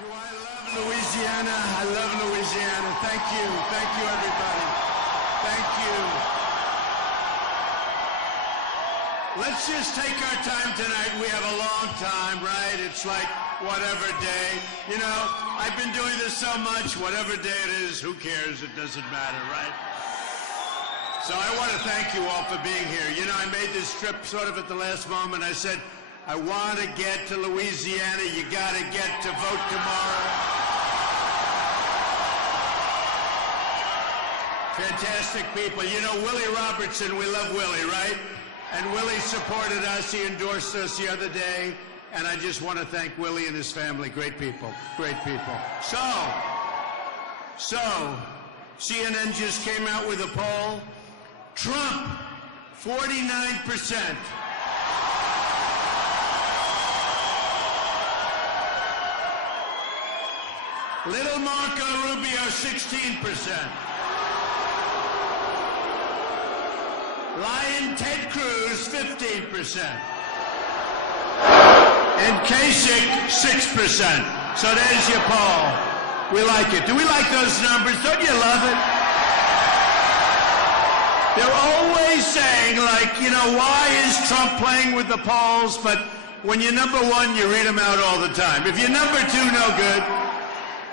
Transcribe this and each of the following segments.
Do I love Louisiana? I love Louisiana. Thank you. Thank you, everybody. Thank you. Let's just take our time tonight. We have a long time, right? It's like whatever day. You know, I've been doing this so much, whatever day it is, who cares? It doesn't matter, right? So I want to thank you all for being here. You know, I made this trip sort of at the last moment. I said, I want to get to Louisiana. You got to get to vote tomorrow. Fantastic people. You know, Willie Robertson, we love Willie, right? And Willie supported us. He endorsed us the other day. And I just want to thank Willie and his family. Great people. Great people. So, CNN just came out with a poll. Trump, 49%. Little Marco Rubio, 16%. Lion Ted Cruz, 15%. And Kasich, 6%. So there's your poll. We like it. Do we like those numbers? Don't you love it? They're always saying, like, you know, why is Trump playing with the polls? But when you're number one, you read them out all the time. If you're number two, no good.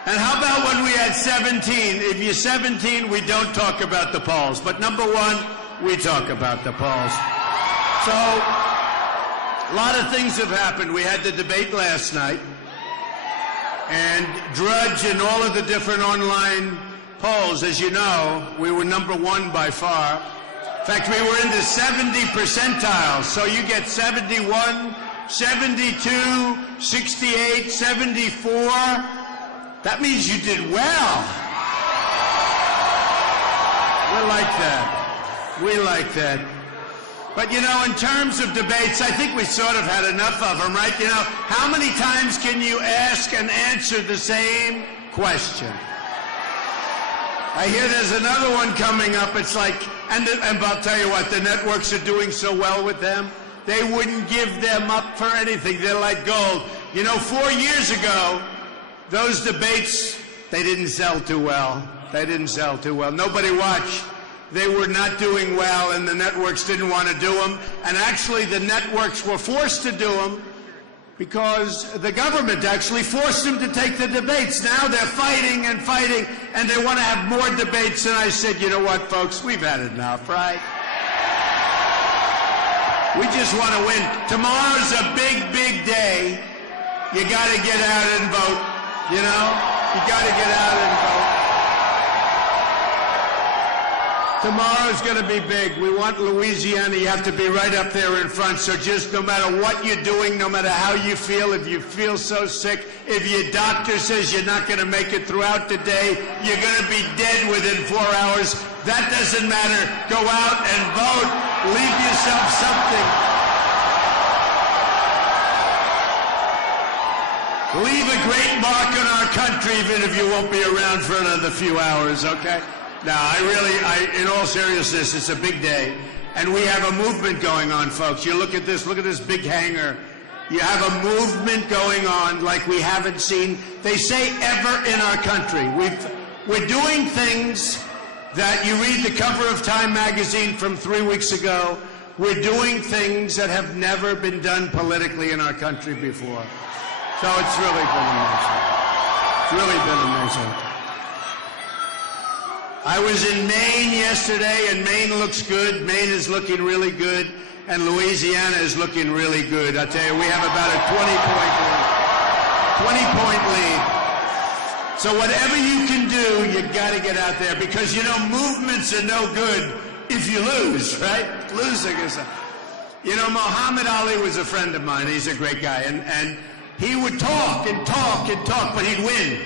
And how about when we had 17? If you're 17, we don't talk about the polls. But number one, we talk about the polls. So, a lot of things have happened. We had the debate last night. And Drudge and all of the different online polls, as you know, we were number one by far. In fact, we were in the 70 percentile. So you get 71, 72, 68, 74. That means you did well. We like that. We like that. But, you know, in terms of debates, I think we sort of had enough of them, right? You know, how many times can you ask and answer the same question? I hear there's another one coming up. It's like, and I'll tell you what, the networks are doing so well with them. They wouldn't give them up for anything. They're like gold. You know, 4 years ago, those debates, they didn't sell too well. They didn't sell too well. Nobody watched. They were not doing well, and the networks didn't want to do them. And actually, the networks were forced to do them because the government actually forced them to take the debates. Now they're fighting and fighting, and they want to have more debates. And I said, you know what, folks, we've had enough, right? We just want to win. Tomorrow's a big, big day. You got to get out and vote, you know? You got to get out and vote. Tomorrow's going to be big. We want Louisiana. You have to be right up there in front. So just no matter what you're doing, no matter how you feel, if you feel so sick, if your doctor says you're not going to make it throughout the day, you're going to be dead within 4 hours, that doesn't matter. Go out and vote. Leave yourself something. Leave a great mark on our country, even if you won't be around for another few hours, okay? Now, in all seriousness, it's a big day. And we have a movement going on, folks. You look at this big hangar. You have a movement going on like we haven't seen, they say, ever in our country. We're doing things that you read the cover of Time magazine from 3 weeks ago. We're doing things that have never been done politically in our country before. So it's really been amazing. It's really been amazing. I was in Maine yesterday, and Maine looks good. Maine is looking really good, and Louisiana is looking really good. I tell you, we have about a 20-point lead. So whatever you can do, you got to get out there, because, you know, movements are no good if you lose, right? Losing is you know, Muhammad Ali was a friend of mine. He's a great guy, and he would talk and talk and talk, but he'd win.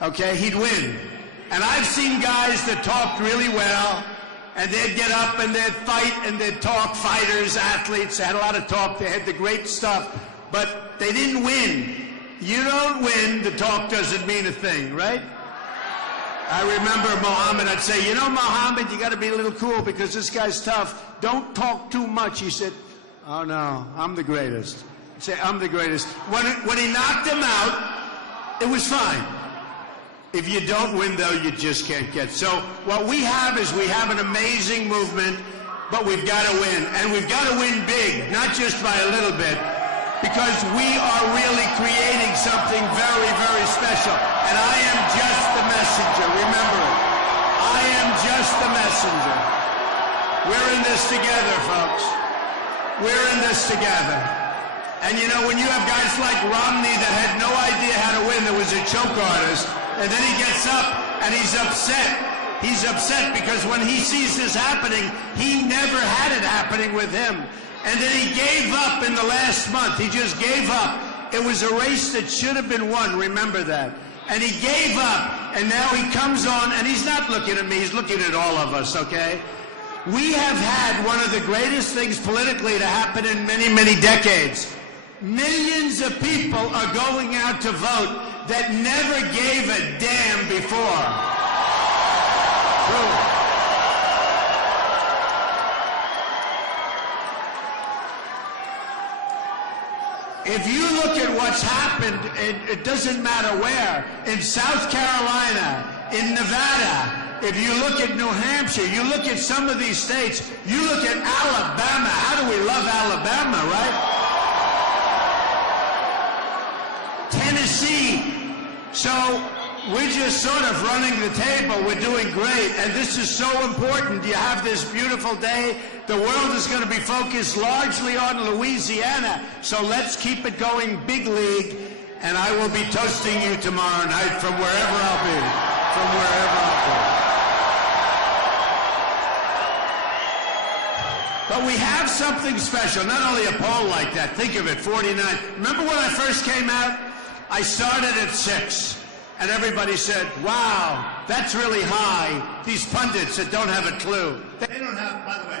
Okay, he'd win. And I've seen guys that talked really well, and they'd get up and they'd fight and they'd talk, fighters, athletes, they had a lot of talk, they had the great stuff, but they didn't win. You don't win, the talk doesn't mean a thing, right? I remember Muhammad, I'd say, you know, Muhammad, you got to be a little cool because this guy's tough. Don't talk too much. He said, oh no, I'm the greatest. I'd say, I'm the greatest. When he knocked him out, It was fine. If you don't win, though, you just can't get. So what we have is we have an amazing movement, but we've got to win. And we've got to win big, not just by a little bit, because we are really creating something very, very special. And I am just the messenger. Remember it. I am just the messenger. We're in this together, folks. We're in this together. And you know, when you have guys like Romney that had no idea how to win, there was a choke artist, and then he gets up and he's upset. He's upset because when he sees this happening, he never had it happening with him. And then he gave up in the last month. He just gave up. It was a race that should have been won. Remember that. And he gave up, and now he comes on, and he's not looking at me. He's looking at all of us, okay? We have had one of the greatest things politically to happen in many, many decades. Millions of people are going out to vote that never gave a damn before. True. If you look at what's happened, it doesn't matter where. In South Carolina, in Nevada, if you look at New Hampshire, you look at some of these states, you look at Alabama. How do we love Alabama, right? Tennessee. So we're just sort of running the table. We're doing great. And this is so important. You have this beautiful day. The world is going to be focused largely on Louisiana. So let's keep it going big league. And I will be toasting you tomorrow night from wherever I'll be. From wherever I'll be. But we have something special. Not only a poll like that. Think of it, 49. Remember when I first came out? I started at 6, and everybody said, wow, that's really high. These pundits that don't have a clue. They don't have, by the way,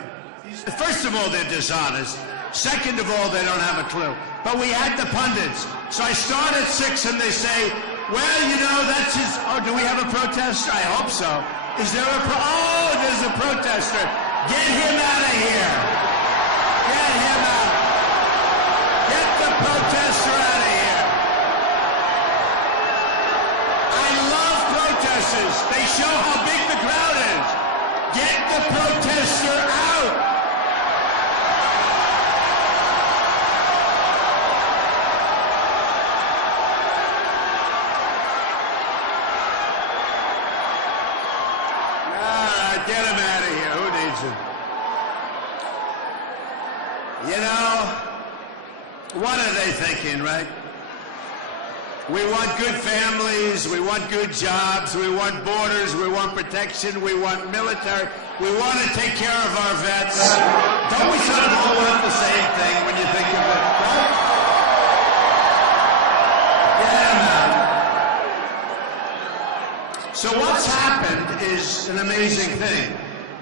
first of all, they're dishonest. Second of all, they don't have a clue. But we had the pundits. So I start at 6, and they say, well, you know, that's his, oh, do we have a protester? I hope so. Is there a, oh, there's a protester. Get him out of here. Get him out. Get the protester out of here. They show how big the crowd is. Get the protester out. All right, get him out of here. Who needs him? You know, what are they thinking, right? We want good families, we want good jobs, we want borders, we want protection, we want military, we want to take care of our vets. Don't we sort of all want the same thing when you think of it, right? Yeah. So what's happened is an amazing thing.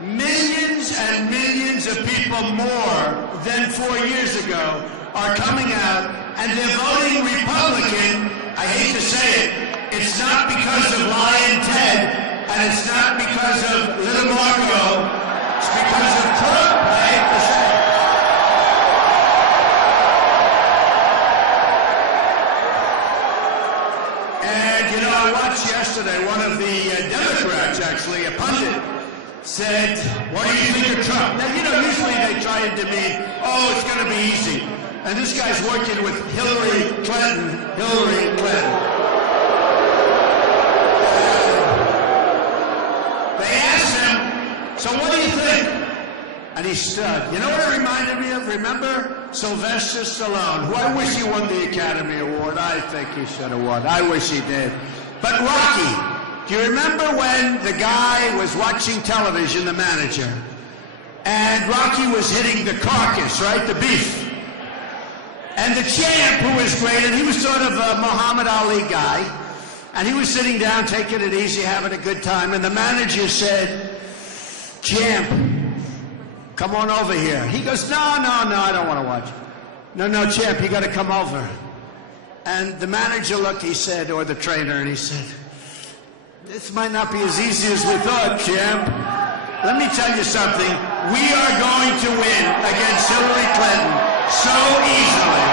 Millions and millions of people more than 4 years ago are coming out and they're voting Republican. I hate to say it, it's not because of Lion Ted, and it's not because of Little Margot, it's because of Trump. I hate to say it. And you know, I watched yesterday, one of the Democrats, actually, a pundit, said, what do you think of Trump? Now, you know, usually they try and demean, oh, it's going to be easy. And this guy's working with Hillary Clinton. Hillary Clinton. They asked him, so what do you think? And he stood. You know what it reminded me of? Remember Sylvester Stallone, who I wish he won the Academy Award. I think he should have won. I wish he did. But Rocky, do you remember when the guy was watching television, the manager, and Rocky was hitting the carcass, right, the beef? And the champ, who was great, and he was sort of a Muhammad Ali guy, and he was sitting down, taking it easy, having a good time, and the manager said, champ, come on over here. He goes, no, I don't want to watch. No, champ, you got to come over. And the manager looked, he said, or the trainer, and he said, this might not be as easy as we thought, champ. Let me tell you something. We are going to win against Hillary Clinton so easily.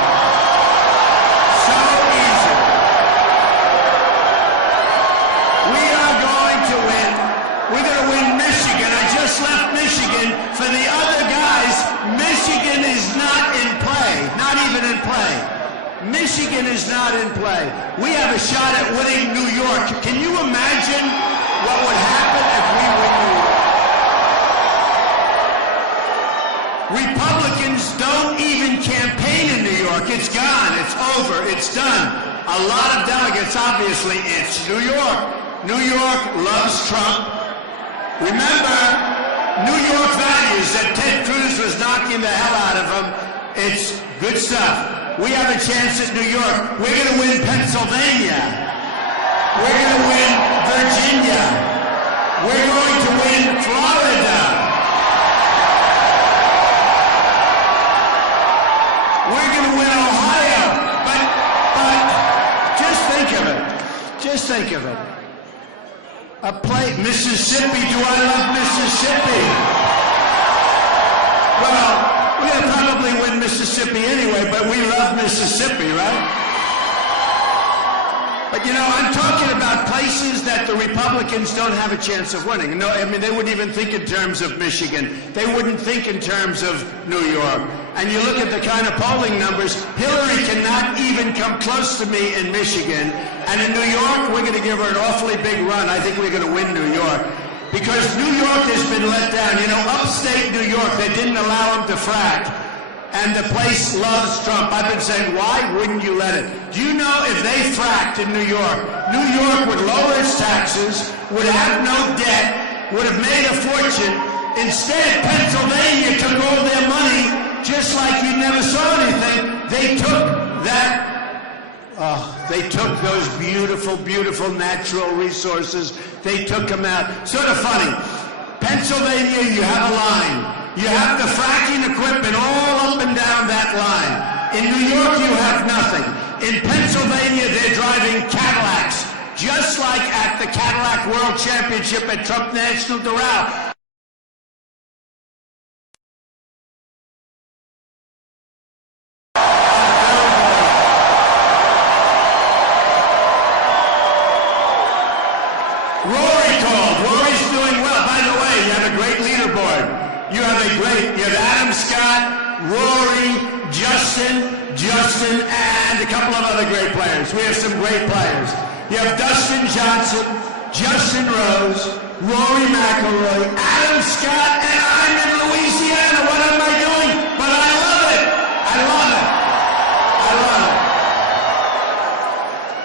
So easily. Michigan is not in play. We have a shot at winning New York. Can you imagine what would happen if we win New York? Republicans don't even campaign in New York. It's gone. It's over. It's done. A lot of delegates, obviously, it's New York. New York loves Trump. Remember, New York values that Ted Cruz was knocking the hell out of them. It's good stuff. We have a chance at New York. We're going to win Pennsylvania. We're going to win Virginia. We're going to win Florida. We're going to win Ohio. But just think of it. Just think of it. Mississippi. Do I love Mississippi? Well, we're going to probably win Mississippi anyway, but we love Mississippi, right? But, you know, I'm talking about places that the Republicans don't have a chance of winning. No, I mean, they wouldn't even think in terms of Michigan. They wouldn't think in terms of New York. And you look at the kind of polling numbers, Hillary cannot even come close to me in Michigan. And in New York, we're going to give her an awfully big run. I think we're going to win New York. Because New York has been let down. You know, upstate New York, they didn't allow them to frack. And the place loves Trump. I've been saying, why wouldn't you let it? Do you know if they fracked in New York would lower its taxes, would have no debt, would have made a fortune. Instead, Pennsylvania took all their money, just like you never saw anything. They took that. They took those beautiful, beautiful natural resources. They took them out. Sort of funny. Pennsylvania, you have a line. You have the fracking equipment all up and down that line. In New York, you have nothing. In Pennsylvania, they're driving Cadillacs, just like at the Cadillac World Championship at Trump National Doral. Rory's doing well. By the way, you have a great leaderboard. You have Adam Scott, Rory, Justin, and a couple of other great players. We have some great players. You have Dustin Johnson, Justin Rose, Rory McIlroy, Adam Scott, and I'm in Louisiana. What am I doing? But I love it. I love it. I love it.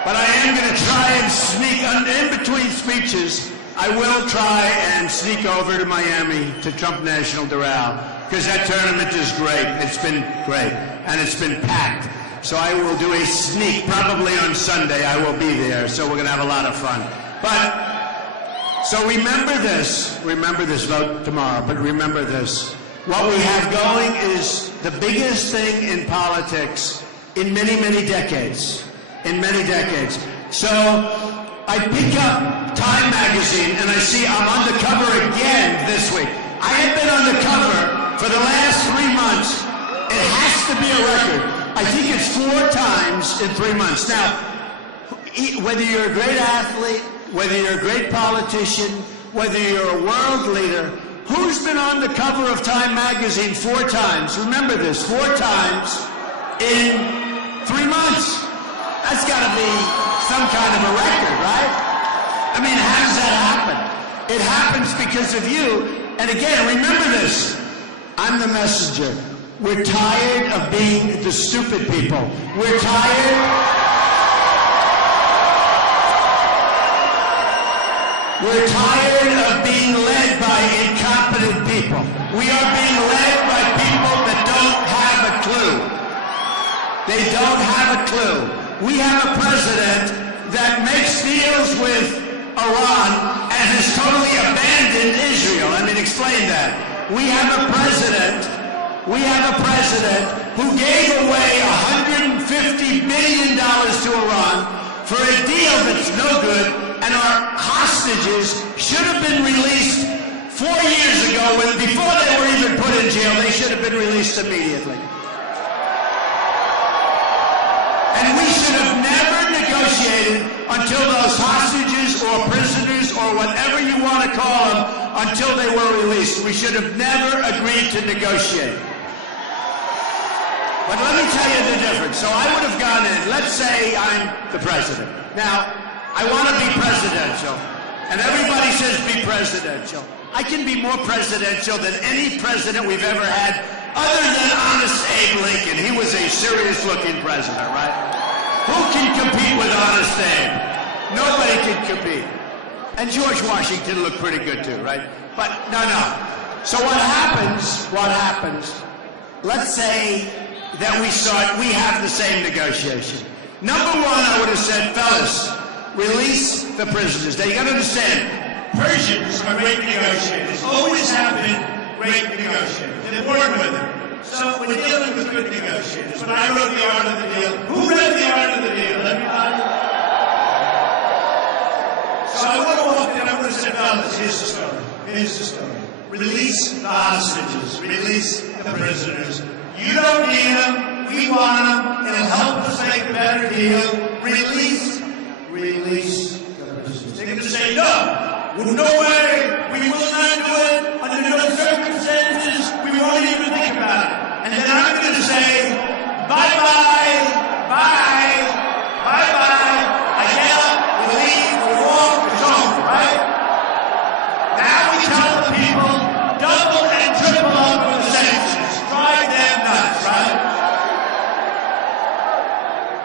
But I am going to try and sneak in between speeches. I will try and sneak over to Miami to Trump National Doral because that tournament is great. It's been great, and it's been packed. So I will do a sneak, probably on Sunday. I will be there, so we're going to have a lot of fun. But, so remember this vote tomorrow, but remember this. What we have going is the biggest thing in politics in many, many decades. In many decades. So, I pick up Time magazine and I see I'm on the cover again this week. I have been on the cover for the last 3 months. It has to be a record. I think it's 4 times in 3 months. Now, whether you're a great athlete, whether you're a great politician, whether you're a world leader, who's been on the cover of Time magazine 4 times? Remember this, 4 times in 3 months. That's got to be some kind of a record, right? I mean, how does that happen? It happens because of you. And again, remember this. I'm the messenger. We're tired of being the stupid people. We're tired. We're tired of being led by incompetent people. We are being led by people that don't have a clue. They don't have a clue. We have a president that makes deals with Iran and has totally abandoned Israel. I mean, explain that. We have a president who gave away $150 billion to Iran for a deal that's no good, and our hostages should have been released 4 years ago, before they were even put in jail. They should have been released immediately. And we should have never negotiated until those hostages or prisoners or whatever you want to call them, until they were released. We should have never agreed to negotiate. But let me tell you the difference. So I would have gone in. Let's say I'm the president. Now, I want to be presidential. And everybody says be presidential. I can be more presidential than any president we've ever had, other than Honest Abe Lincoln. He was a serious-looking president, right? Who can compete with Honest Abe? Nobody can compete. And George Washington looked pretty good too, right? But no. So what happens, let's say that we have the same negotiation. Number one, I would have said, fellas, release the prisoners. Now you gotta understand, Persians are great negotiators, always have been great negotiators. They're born with it. So we're dealing with good negotiators. When I wrote The Art of the Deal, who read The Art of the Deal? Everybody? So I would have walked in, I would have said, fellas, here's the story. Release the hostages. Release the prisoners. You don't need them. We want them. It'll help us make a better deal. Release the prisoners. They're going to say, no way. We will not do it. Under no circumstances. We won't even think about it. And then I'm going to say, bye-bye. I get up, we leave, we walk, it's over, right? Now we tell the people, double and triple up with the sanctions. Drive them nuts, right?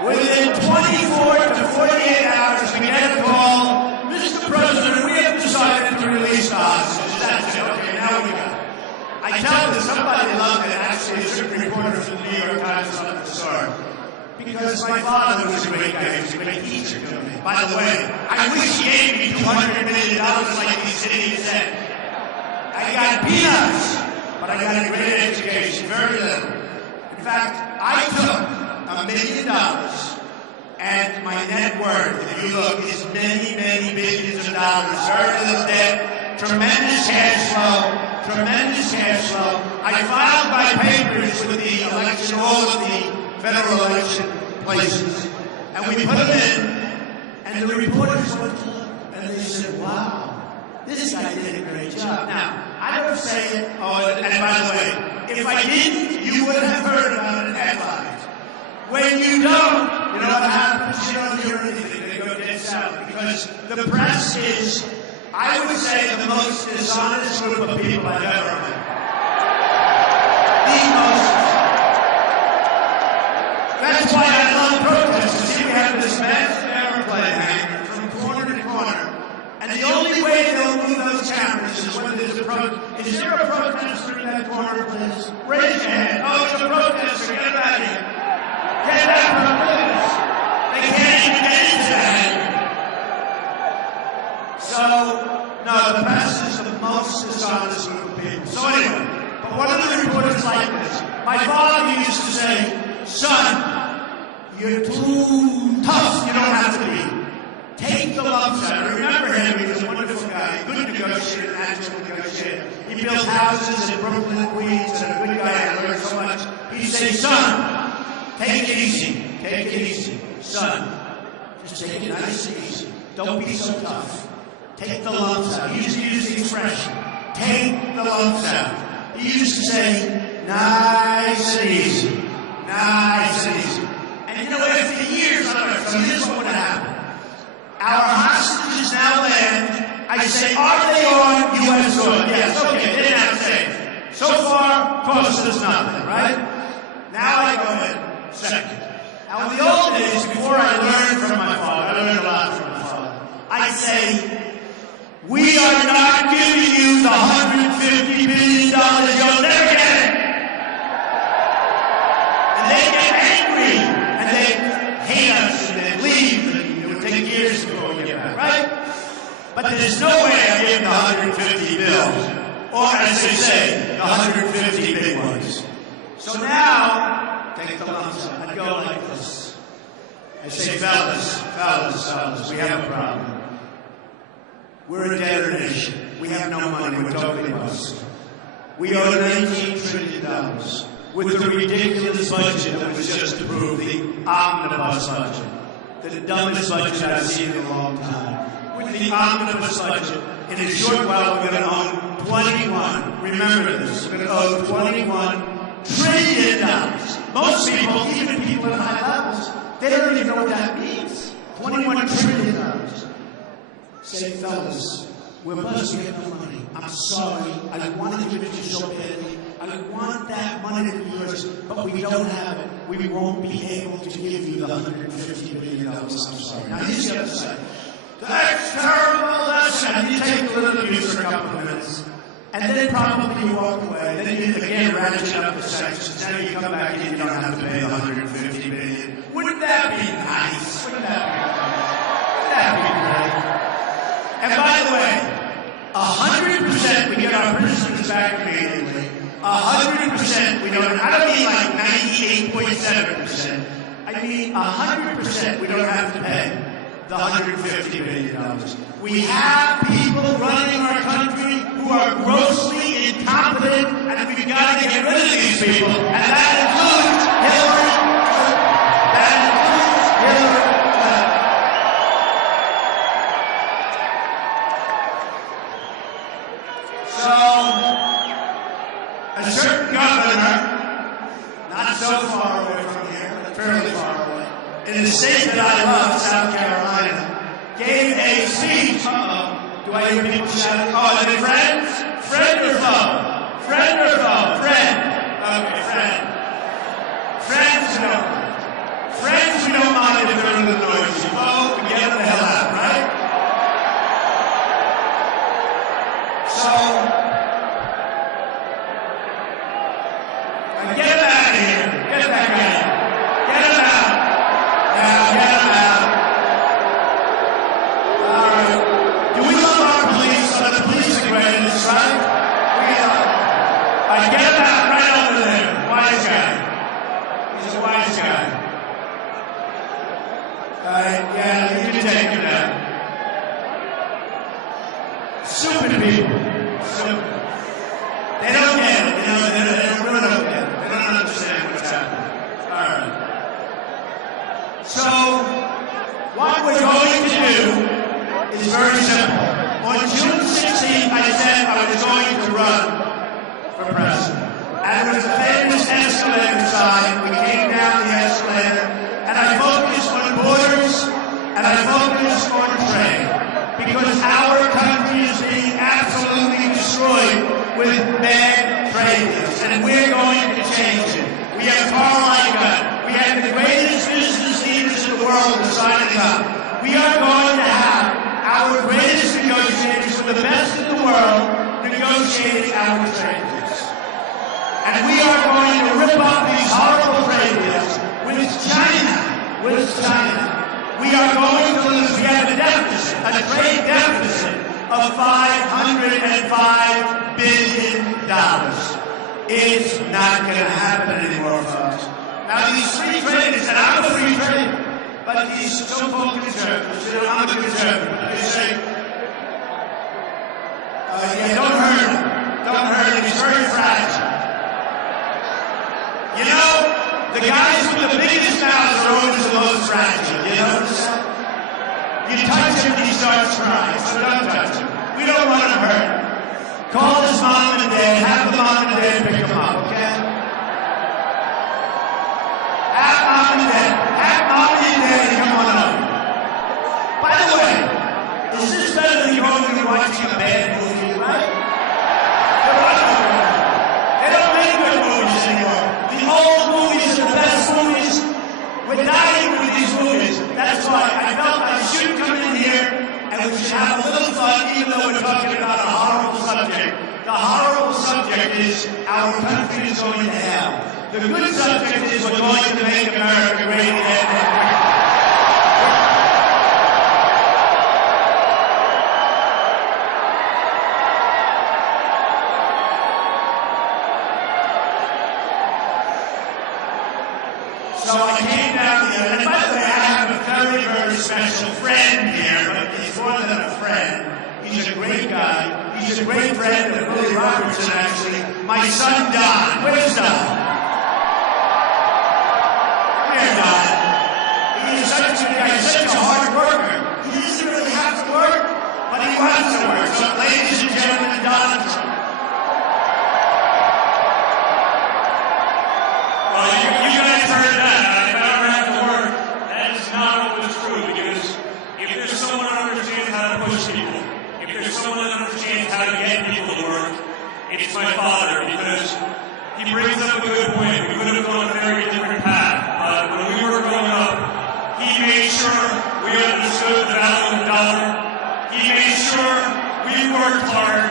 Within 24 to 48 hours, we get a call, Mr. President, we have decided to release the hostages. That's it. Okay, now we got it. I tell you, somebody loved it. Actually, a certain reporter from the New York Times loved the story. Because my father was a great guy. He was a great teacher to me. By the way, I wish he gave me $200 million like these idiots said. I got peanuts, but I got a great education, very little. In fact, I took $1 million, and my net worth, if you look, is many, many billions of dollars. Very little debt, tremendous cash flow. I filed my papers with the election, all of the federal election places, and we put them in, and the reporters went to look, and they said, wow, this guy did a great job. Now, I don't say it, and by the way, if I didn't, you would have heard about it in headlines. When you don't, you know what happens? You don't hear anything. They go dead silent, because the press is, I would say, the most dishonest group of people I've ever met. The most. That's why I love protests. See, we have this massive airplane hanging from corner to corner. And the only way they'll move those cameras is when there's a protest. Is there a protester in that corner, please? Raise your hand. Oh, it's a protester. Get him out of here. Get that protest. They can't even get into the hangar. So, no, the press is the most dishonest group of people. So anyway, but one of the reporters like this. My father used to say, son, you're too tough. You don't have to be. Take the lumps out. I remember him. He was a wonderful guy, good negotiator, natural negotiator. He built houses in Brooklyn, Queens, and a good guy. I learned so much. He'd say, son, take it easy. Take it easy. Son, just take it nice and easy. Don't be so tough. Take the lumps out. He used to use the expression, take the lumps out. He used to say, nice and easy. Nice and easy. And you know, after years on Earth, so here's what would happen. Our hostages now land. I say, are they on U.S. soil? Yes, okay, they're now safe. So far, cost us nothing, right? Now I go in, second. Now in the old days, before I learned from my father, I learned a lot from my father, I'd say, we are not giving you the $150 billion you'll never get it. And they get angry, and they hate us, and they leave, and it would take years before we get back, right? But there's no way I give the 150 bills, or as they say, the 150 big ones. So now, take the lumps out. I go like this. I say, fellas, we have a problem. We're a debtor nation. We have no money. We're totally busted. We owe $19 trillion with the ridiculous budget that was just approved, the omnibus budget, the dumbest budget I've seen in a long time. With the omnibus budget, in a short while, we're going to own 21. Remember this. We're going to owe $21 trillion. Most people people, even people at high levels, they don't even know what that means. $21 trillion. Say, fellas, we're busting get no money. I'm sorry. I want to give it to you so badly. I want that money to be yours, but we don't have it. We won't be able to give you the $150 billion. I'm sorry. Now, here's the other side. That's terrible. That's and you take a little abuse for a couple of minutes, and then probably you walk away. Then you again ratchet up the sanctions. Now you come back and you don't have to pay the $150 billion. Wouldn't that be nice? Wouldn't that be nice? Wouldn't that be great? And by the way, 100% we get our prisoners back immediately. 100% we don't. I don't mean like 98.7%. I mean 100% we don't have to pay the $150 billion. We have people running our country who are grossly incompetent, and we've got to get rid of these people. And that includes Hillary Clinton. That includes Hillary Clinton. So, a certain governor, not so far away from here, but fairly far away, in the state that I love, South Carolina, gave a speech. Do I hear people shouting? Oh, is it friends? Friend or foe? Friend or foe? Friend. Okay, friend. Friends, no. Friends, we don't mind if they're a little noisy. Foe, we get them the hell out, right? So, get him out of here. Get that guy. Get him out. Now, get him out. All right. Do we love our police? Are the police the greatest, right? We are. All right, get him out right over there. Wise guy. He's a wise guy. All right, yeah, you can take him out. Stupid people. Stupid. They don't get it. They don't get it. They don't understand what's happening. All right. So, what we're going to do is very simple. On June 16th, I said I was going to run for president. And it was a famous escalator sign. We came down the escalator, and I focused on borders, and I focused on trade. Because our country is being absolutely destroyed with bad trade deals, and we're going to change it. We have Carl Icahn. We have the greatest business leaders in the world signing up. We are going to have our greatest negotiators from the best in the world negotiating our trade deals. And we are going to rip up these horrible trade deals with China. With China. We are going to lose. We have a deficit, a trade deficit of $505 billion. It's not going to happen anymore, folks. Now, these free traders, and I'm a free trader, but these so-called conservatives, I'm a conservative, but they say, yeah, don't hurt him. Don't hurt him. He's very fragile. You know, the guys with the biggest mouths are always the most fragile. You notice that? You touch him and he starts crying, so don't touch him. We don't want him hurt. Call his mom and dad, have the mom and dad pick him up, okay? Have mom and dad, come on over. By the way, is this better than going and watching a bad movie, right? They don't make good movies anymore. The old movies are the best movies. We're dying with these movies. That's why I felt I should come in here and we should have a little fun, even though we're talking about a horrible subject. The horrible subject is our country is going to hell. The good subject is we're going to make America great again. So I came down here, and by the way, I have a very, very special friend here, but he's more than a friend. He's a great guy. He's a great friend of Willie Robertson, actually. My son, Don. Where's Don? Come here, Don. He's such a hard worker. He doesn't really have to work, but he wants to work. So, ladies and gentlemen, Don. Well, you guys heard there's someone that understands how to get people to work, it's my father, because he brings up a good point. We could have gone a very different path, but when we were growing up, he made sure we understood the value of the dollar. He made sure we worked hard.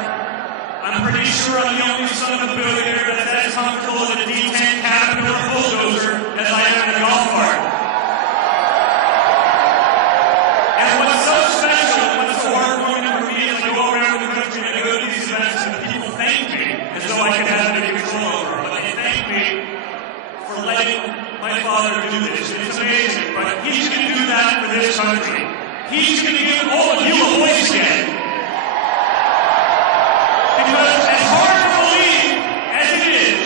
I'm pretty sure I'm the only son of a billionaire that's as comfortable in a D10 Caterpillar bulldozer as I am in a golf cart. And what's so special, what's so heartwarming for me is I go around the country and I go to these events and the people thank me as though I could have any control over them. But they thank me for letting my father do this. And it's amazing, but he's going to do that for this country. He's going to give all of you a voice again. Because as hard to believe as it is,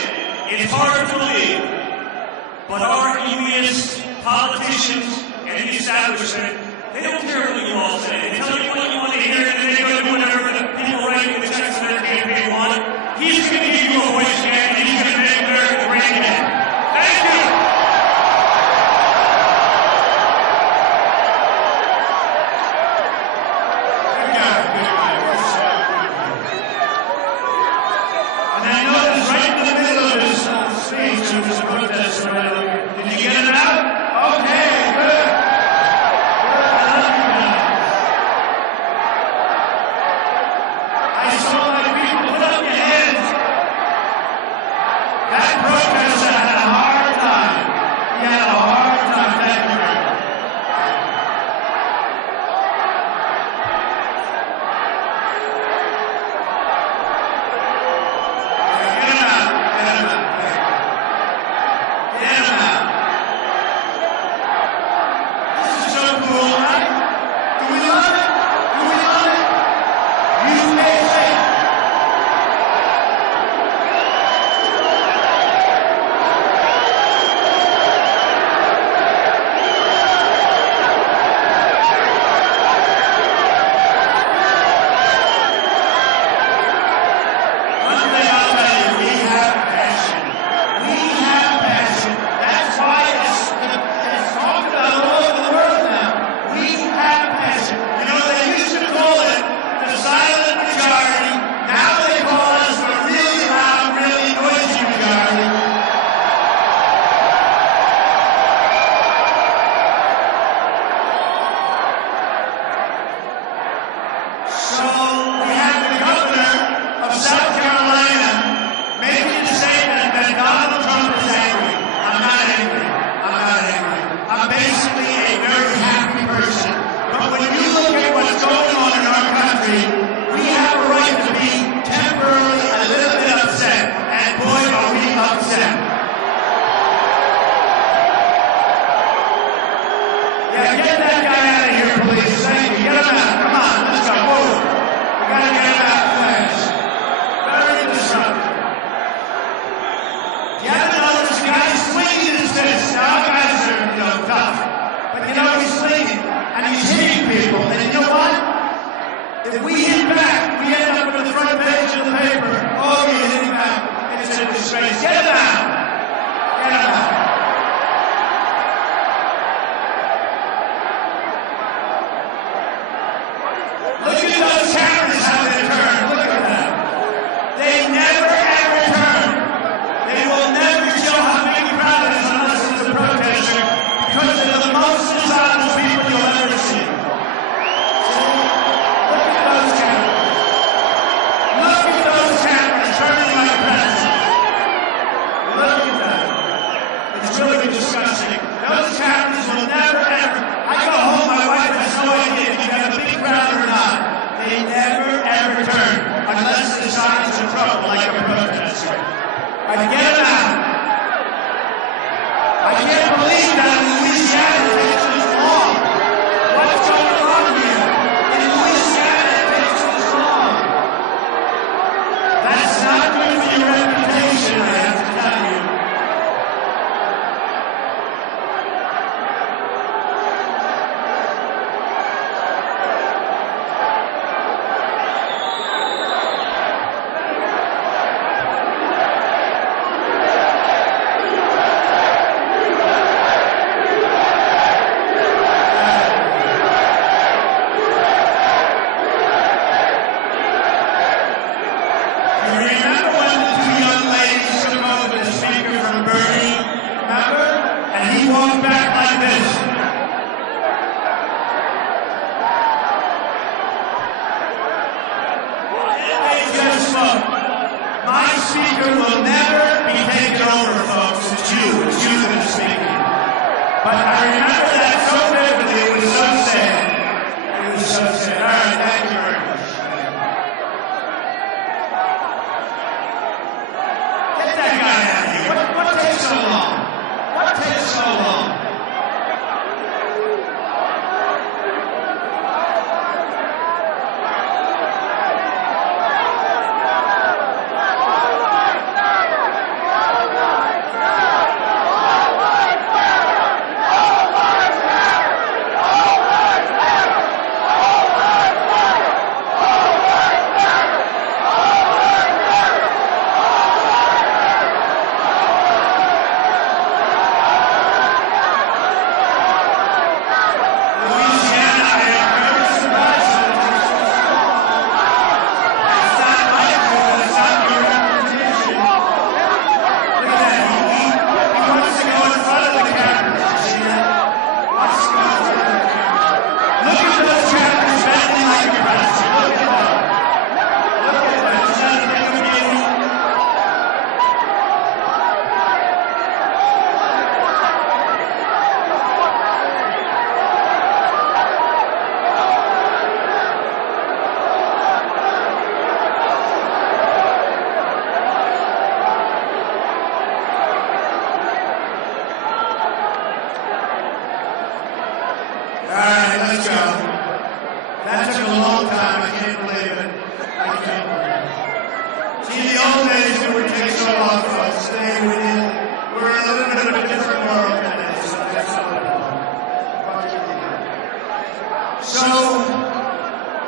it's hard to believe. But our elitist politicians and the establishment, they don't care what you all say. They tell you what you want to hear, and then they go do whatever the people writing the checks for their campaign want. He's going to give you a voice again, and he's going to make America great again. Thank you. And I noticed right in the middle of his speech, there was a protest right over here. Did you get it out? Okay, good. I saw my people put up your hands. That protester had a hard time. He had a hard time. Thank you very much. Get him out. Get him out. Get him out. This is so cool, right? Do we love it? Do we love it? You may say it. One thing I'll tell you, we have passion. We have passion. That's why it's talked about all over the world now. We have passion. You know, they used to call it the silent majority. Now they call us the really loud, really noisy majority. So we have the governor of South Carolina making the statement that Donald Trump is angry. I'm not angry. I'm not angry. I'm basically a very happy person. But when you look at what's going on in our country, we have a right to be temporarily a little bit upset. And boy, are we upset. Yeah, get that guy out of here, please. Thank you. Get him out. Come on, let's go. Move. We gotta get him out fast. Very disruptive. You haven't noticed the guy's swinging his fist. Now, our guys are, tough. But he's swinging. And he's hitting people. And you know what? If we hit back, we end up with the front page of the paper. Oh, you're hitting back. It's a disgrace. Get him out. Get him out. Look at those cameras, how they turn. Look at that. They never, ever turn. They will never show how big a crowd is unless it's a protester, because they're the most dishonest people you'll ever see. So, look at those cameras. Look at those cameras turning like presidents. Look at that. It's really disgusting. Those cameras will never, ever. I go home, my wife has no idea if you got a big crowd or not. They never, ever turn unless the signs of trouble like a protester. I get them out. I can't believe that in Louisiana it takes this long. What's going on here? In Louisiana it takes this long. That's not good for your reputation, I have to tell you. this. They just spoke. My speaker will never be taken over, folks. It's you that is speaking. But I remember that so vividly. It was so sad. It was so sad. All right, thank you very much. Get that guy out of here. What takes so long? What takes so long? All right, let's go. That took a long time. I can't believe it. I can't believe it. See, the old days it would take so long for us to stay with you. We're in a little bit of a different world today, so that's all it is. So,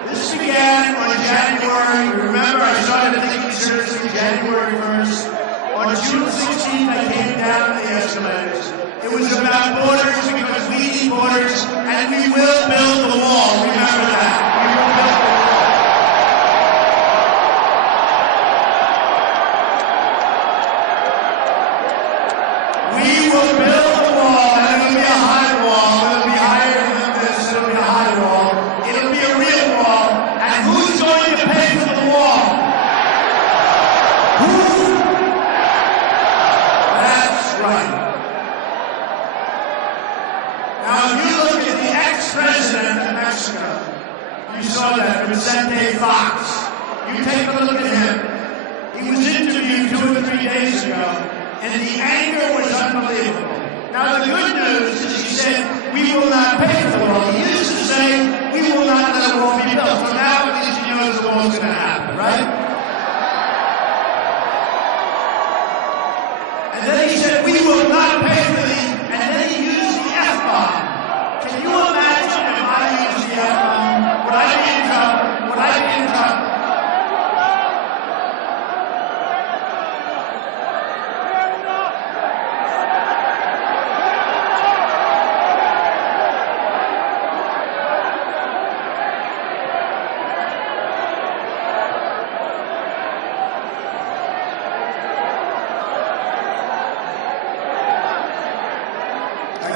this began on January. Remember, I started thinking seriously January 1st. On June 16th, I came down the escalators. It was about borders because we need borders, and we will build the wall. Remember that. We will build the wall. We will build the wall, and it'll be a high wall. It'll be higher than this. It'll be a high wall. It'll be a real wall. And who's going to pay for the wall? Who? That's right. Now, if you look at the ex-president of Mexico, you saw that, Vicente Fox. You take a look at him. He was interviewed 2 or 3 days ago, and the anger was unbelievable. Now, the good news is he said, we will not pay for the wall. He used to say, we will not let a wall be built. So now at least he knows the wall's going to happen, right? And then he said, we will not pay for the, and then he used the F-bomb. Can you imagine if I used the F-bomb? Would I be in trouble? Would I be in trouble?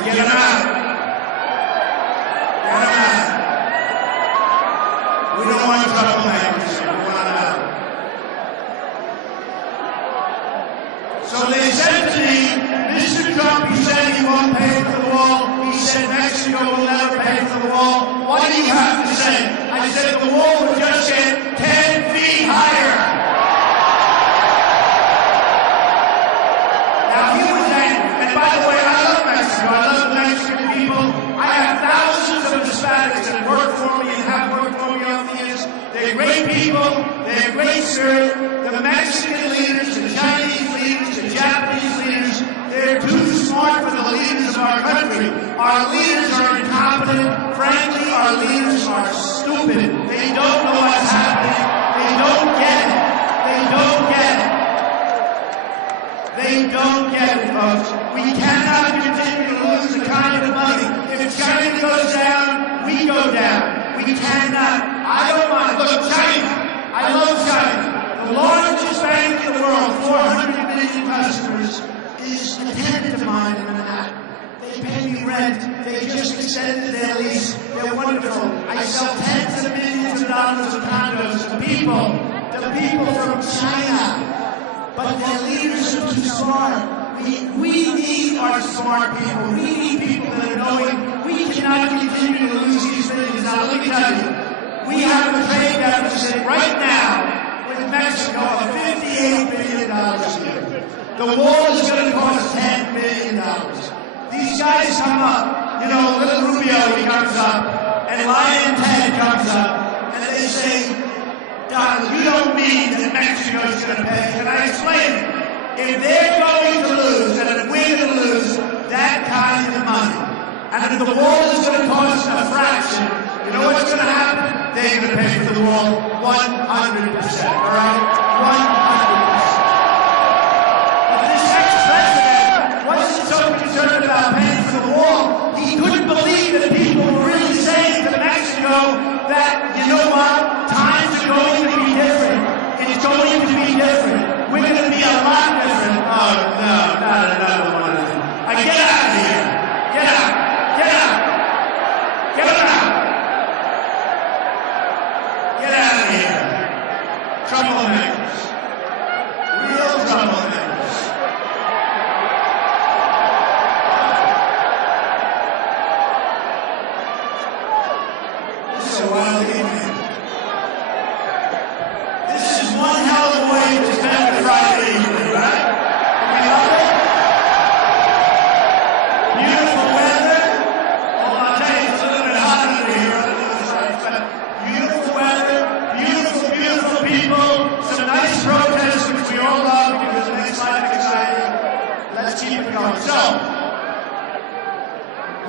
Get him out. Get him out. We don't want troublemakers. We want him out. So they said to me, Mr. Trump, he said he won't pay for the wall. He said Mexico will never pay for the wall. What do you have to say? I said the wall will just get 10 feet higher. Now he was angry. And by the way, I love Mexico. I love the Mexican people. I have thousands of Hispanics that work for me and have worked for me over the years. They're great people. They're great spirit. The Mexican leaders, the Chinese leaders, the Japanese leaders, they're too smart for the leaders of our country. Our leaders are incompetent. Frankly, our leaders are stupid. They don't know what's happening. They don't get it. They don't get it. They don't get it, folks. We cannot continue to lose the kind of money. If China goes down, we go down. We cannot. I don't mind. Look, China. I love China. The largest bank in the world, 400 million customers, is a tenant of mine in Manhattan. They pay me rent extended their lease. They're wonderful. I sell tens of millions of dollars of condos to people from China. But their leaders are too smart. We need our smart people. We need people that are knowing we cannot continue to lose these billions. Now, let me tell you, we have a trade deficit right now with Mexico of $58 billion a year. The wall is going to cost $10 billion. These guys come up, you know, little Rubio, he comes up, and Lion Ted comes up, and they say, Donald, you don't mean that Mexico's going to pay. Can I explain it? If they're going to lose, and if we're going to lose that kind of money, and if the wall is going to cost a fraction, you know what's going to happen? They're going to pay for the wall 100%, all right? 100%. But this ex-president wasn't so concerned about paying for the wall. He couldn't believe that people were really saying to Mexico that, you know what, times are going to be different. It's going to be different. We're going to be a lot different. Oh, no, not another one of them. Get out of here. Get out. Get out. Get out. Get out of here. Troublemakers. Real troublemakers. This is a wild evening. This is one hell of a way to spend a Friday evening, right? We love it. Beautiful weather. Oh, I'll tell you, it's a little bit hot under here under the lights, but beautiful weather, beautiful, beautiful people, some nice protests, which we all love because it makes life exciting. Let's keep it going. So,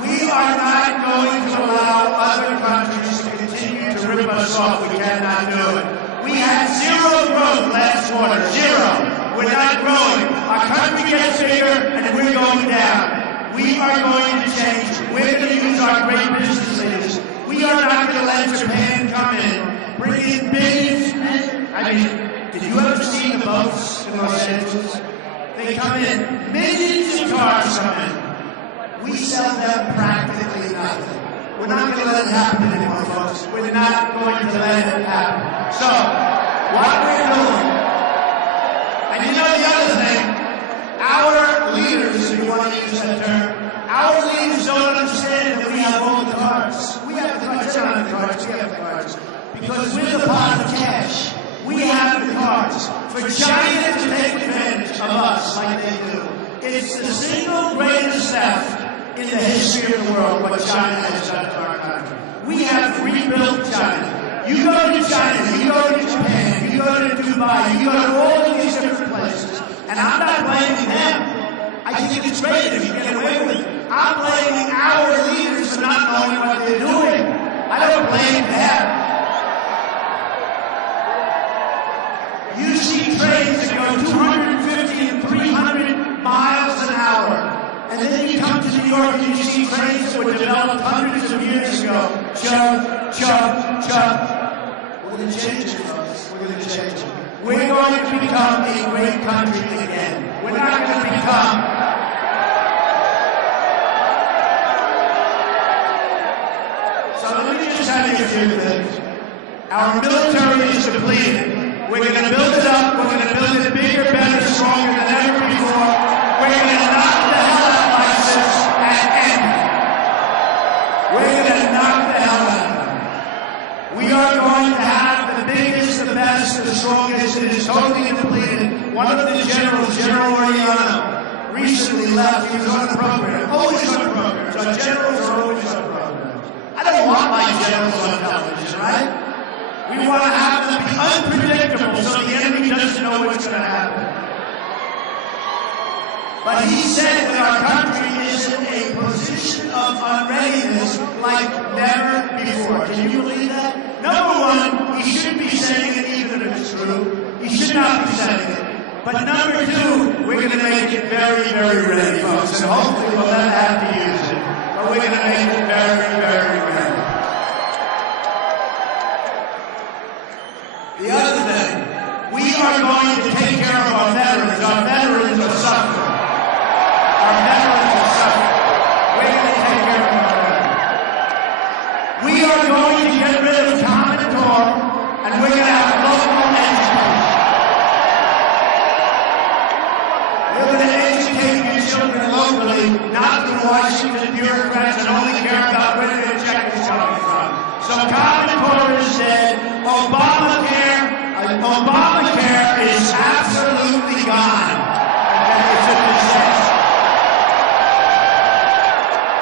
we are not going to allow other countries to continue to rip us off. We cannot do it. We had zero growth last quarter. Zero. We're not growing. Our country gets bigger and we're going down. We are going to change. We're going to use our great business leaders. We are not going to let Japan come in, bring in billions. I mean, did you ever see the boats in Los Angeles? They come in, millions of cars come in. We sell them practically nothing. We're not going to let it happen anymore, folks. We're not going to let it happen. So, what we're doing, and you know the other thing, our leaders, if you want to use that term, our leaders don't understand that we have all the cards. We have the cards. They're not the cards. We have the cards. Because we're the pot of cash. We have the cards. For China to take advantage of us like they do, it's the single greatest theft in the history of the world what China has done to our country. We have rebuilt China. You go to China, you go to Japan, you go to Dubai, you go to all of these different places, and I'm not blaming them. I think it's great if you get away with it. I'm blaming our leaders for not knowing what they're doing. I don't blame them. You see trains that go 250 and 300 miles an hour. And then you come to New York and you see trains that were developed hundreds of years ago. Chug, chug, chug. We're going to change it, folks. We're going to change it. We're going to become a great country again. We're not going to become... So let me just tell you a few things. Our military is depleted. We're going to build it up. We're going to build it bigger, better, stronger than ever before. We're going to knock the hell out of ISIS and end it. We're going to knock the hell out of them. We are going to have the biggest, the best, the strongest. It is totally depleted. One of the generals, General Oriano, recently left. He was on the program. Always on the program. So generals are always on the program. I don't want my generals on television, right? We want to have them be unpredictable so the enemy doesn't know what's going to happen. But he said that our country is in a position of unreadiness like never before. Can you believe that? Number one, he shouldn't be saying it even if it's true. He should not be saying it. But number two, we're going to make it very, very ready, folks. And hopefully we'll never have to use it. But we're going to make it very, very ready. The other thing, we are going to take care of our veterans. Our veterans are suffering. Our veterans Washington bureaucrats that only care about where their check is coming from. So Common Core has said Obamacare is absolutely gone. It's a success.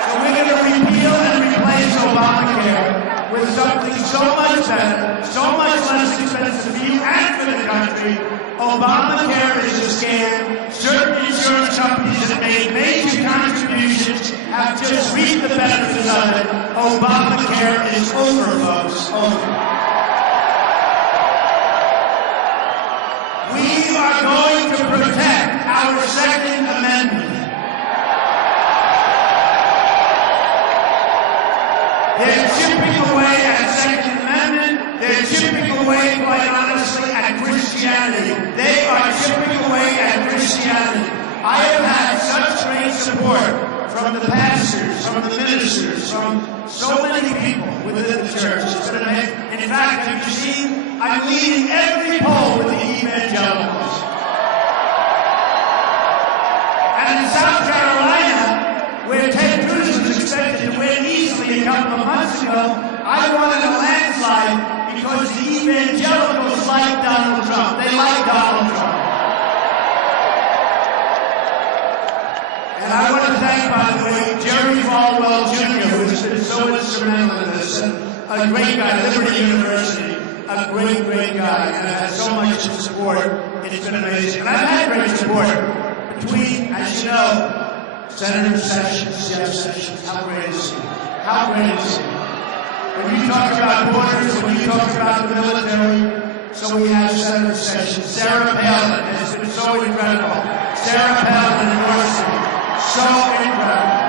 So we're going to repeal and replace Obamacare with something so much better, so much less expensive for you and for the country. Obamacare is a scam. Certain insurance companies that made major contributions have just reaped the benefits of it. Obamacare is over, folks. Over. We are going to protect our Second Amendment. They're chipping away at Second Amendment. They're chipping away, quite honestly, at Christianity. They are chipping away at Christianity. I have had such great support from the pastors, from the ministers, from so many people within the church. It's been amazing. In fact, have you seen, I'm leading every poll with the evangelicals. And in South Carolina, where Ted Cruz was expected to win easily a couple of months ago, I wanted a landslide because the evangelicals like Donald Trump. They like Donald Trump. And I want to thank, by the way, Jerry Falwell Jr., who has been so instrumental in this, a great guy, Liberty University, a great, great guy, and I've had so much support. It's been amazing. And I've had great support between, as you know, Senator Sessions, Jeff Sessions. How great is he? How great is he? When you talk about borders, when you talk about the military, so we have Senator Sessions. Sarah Palin has been so incredible. Sarah Palin endorsing me. So incredible.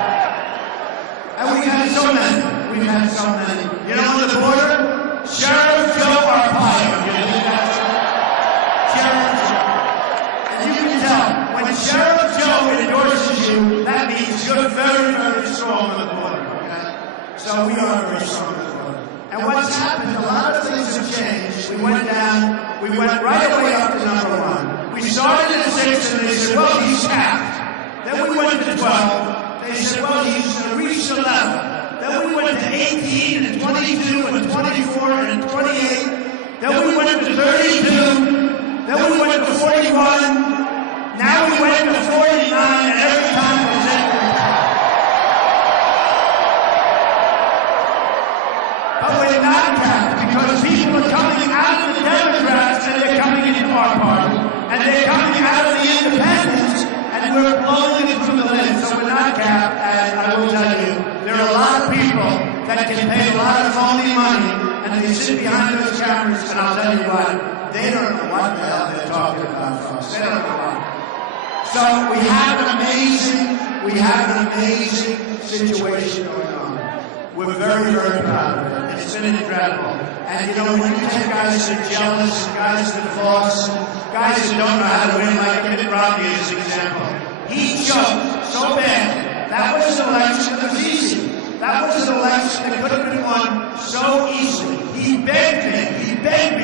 And we've had so many. We've had so many. You know, on the border, Sheriff Joe Arpaio. You know that? Sheriff Joe. And you can tell, when Sheriff Joe endorses you, that means you're very, very strong on the border. Okay? So we are very strong on the border. And what's happened, a lot of things have changed. We went right away up to number 1. We started at 6, and they said, well, he's capped. Then we went to 12. They said, well, he's going to reach the level. Then we went to 18 and 22 and 24 and 28. Then we went to 32. Then we went to 41. Now we went to 49, and every time we said, but we're not capped because people are coming out of the Democrats and they're coming into our party. And they're coming out of the independents. And we're blowing it through the lens, so we're not capped. And I will tell you, there are a lot of people that can pay a lot of phony money, and they sit behind those cameras, and I'll tell you what, they don't know what the hell they're talking about, folks. They don't know what. So we have an amazing situation going on. We're very, very proud of it. It's been incredible. And you know, when you take guys that are jealous, guys that have lost, guys that don't know how to win, like Mitt Romney as an example, he choked so bad. That was an election that was easy. That was an election that could have been won so easily. He begged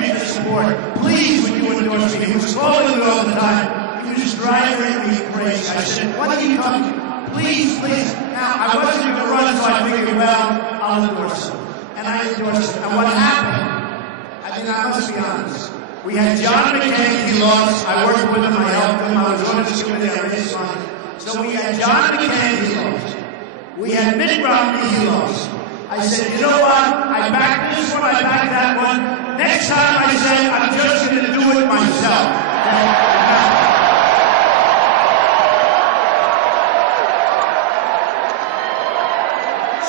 me to support. Please, would you endorse me? He was calling me all the time. He was just driving me crazy. I said, what are you talking about? Please, please. Now, I wasn't going to run, so I figured, well, I'll endorse him. And I endorsed him. And what happened, I think I must be honest. We had John McCain, he lost. I worked with him, I helped him, I was on his committee, I raised money. So we had John McCain, he lost. We had Mitt Romney, he lost. I said, you know what? I backed this one, I backed that one. Next time I said, I'm just going to do it myself.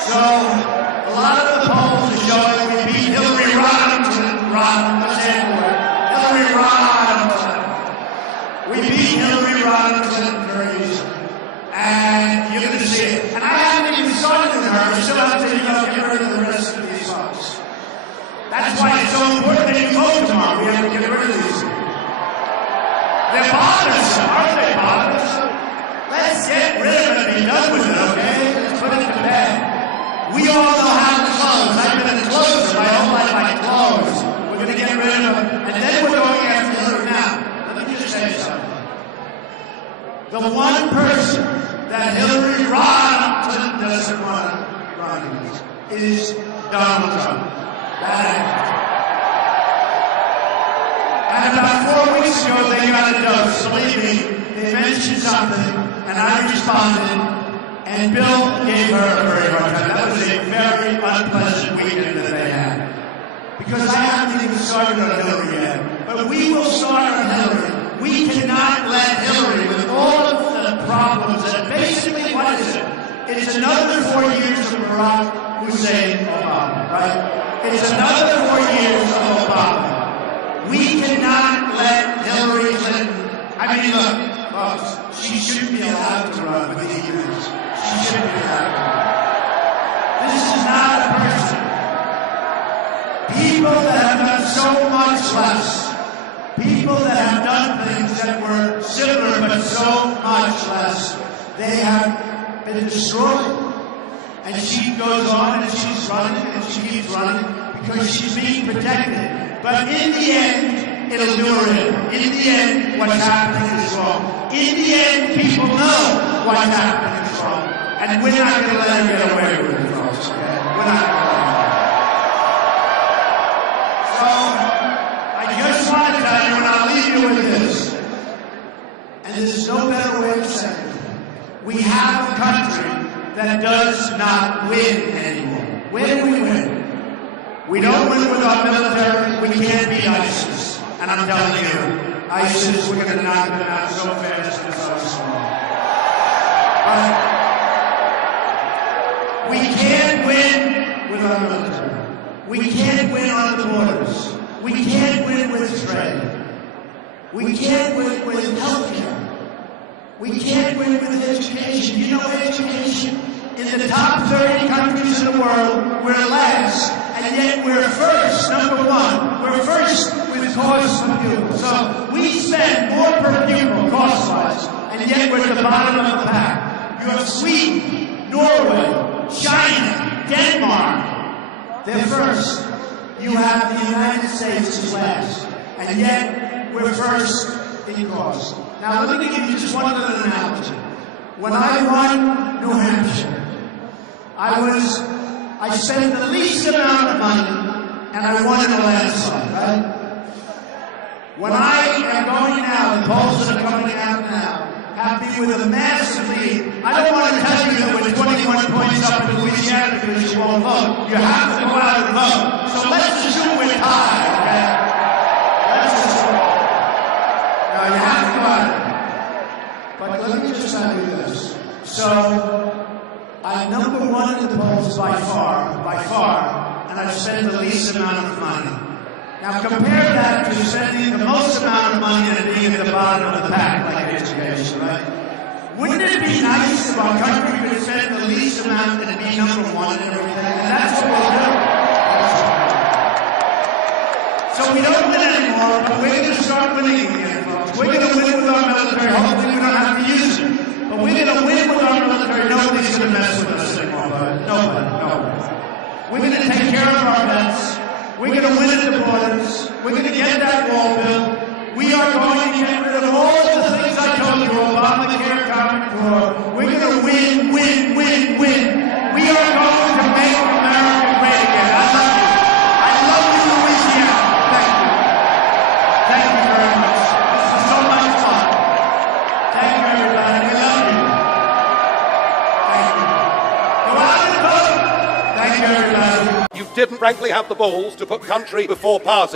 So, a lot of the polls are showing we beat Hillary We beat Hillary very easily. And you're going to see it. And I haven't even started with her. I still have to, get rid of the rest of these folks. That's why it's so important that you vote tomorrow. We have to get rid of these. They're bothersome, aren't they bothersome? Let's get rid of it and be done with it, okay? Let's put it to bed. We all know how to close. I've been a closer my whole life. I close. We're going to get rid of them. And then we're going after Hillary. Now, let me just say something. The one person that Hillary Rodham is Donald Trump. That actor. And about 4 weeks ago, they got a dose. Believe me, they mentioned something, and I responded, and Bill gave her a very hard time. That was a very unpleasant weekend that they had. Because I haven't even started on Hillary yet. But we will start on Hillary. We cannot let Hillary, with all of the problems, that basically, what is it? It's another 4 years of Barack Hussein Obama, right? It's another 4 years of Obama. We cannot let Hillary Clinton, I mean, look, folks, she shouldn't be allowed to run with the humans. She shouldn't be allowed to run. This is not a person. People that have done so much less, people that have done things that were similar but so much less, they have been destroyed. And she goes on and she's running and she keeps running because she's being protected. But in the end, it'll do her in. In the end, what's happening is wrong. In the end, people know what's happening is wrong. And we're not going to let her get away with it, folks. Okay? We're not going to let her. So, I just want to tell you, and I'll leave you with this. And there's no better way to say it. We have a country that does not win anymore. Where do we win? We don't win with our military. We can't beat ISIS. And I'm telling you, ISIS, we're going to knock them out so fast and so small. But we can't win with our military. We can't win on the borders. We can't win with trade. We can't win with healthcare. We can't win with education. You know education? In the top 30 countries in the world, we're last. And yet we're first, number one. We're first with cost per pupil. So we spend more per pupil cost-wise, and yet we're at the bottom of the pack. You have Sweden, Norway, China, Denmark. They're first. You have the United States is last. And yet we're first in cost. Now let me give you just one little analogy. When I won New Hampshire, I spent the least amount of money, and I won in a landslide, right? When I am going now, the polls that are coming out now have me with a massive lead. I don't want to tell you that we're 21 points up in Louisiana because you won't vote. You have to go out and vote. So let's assume we're tied, okay? Let's assume. Now, you have to go out. But let me just tell you this. So, I'm number one in the polls by far, and I've spent the least amount of money. Now compare that to spending the most amount of money and being at the bottom of the pack, like education, right? Wouldn't it be nice if our country could spend the least amount and be number one and everything? And that's what we'll do. So we don't win anymore, but we're going to start winning again, folks. We're going to win with our military. Hopefully we don't have to use it. But we're going to win with our military. Nobody's going to mess with us anymore, bud. Nobody. We're going to take care of our vets. We're going to win at the borders. We're going to get that wall built. We are going to get rid of all the things I told you, Obamacare, Common Core. We're going to win. We are going to make America great again. I love you, Louisiana. Thank you. Thank you very much. This was so much fun. Thank you, everybody. We love you. Thank you. Go out and vote. Thank you, everybody. You didn't, frankly, have the balls to put country before party.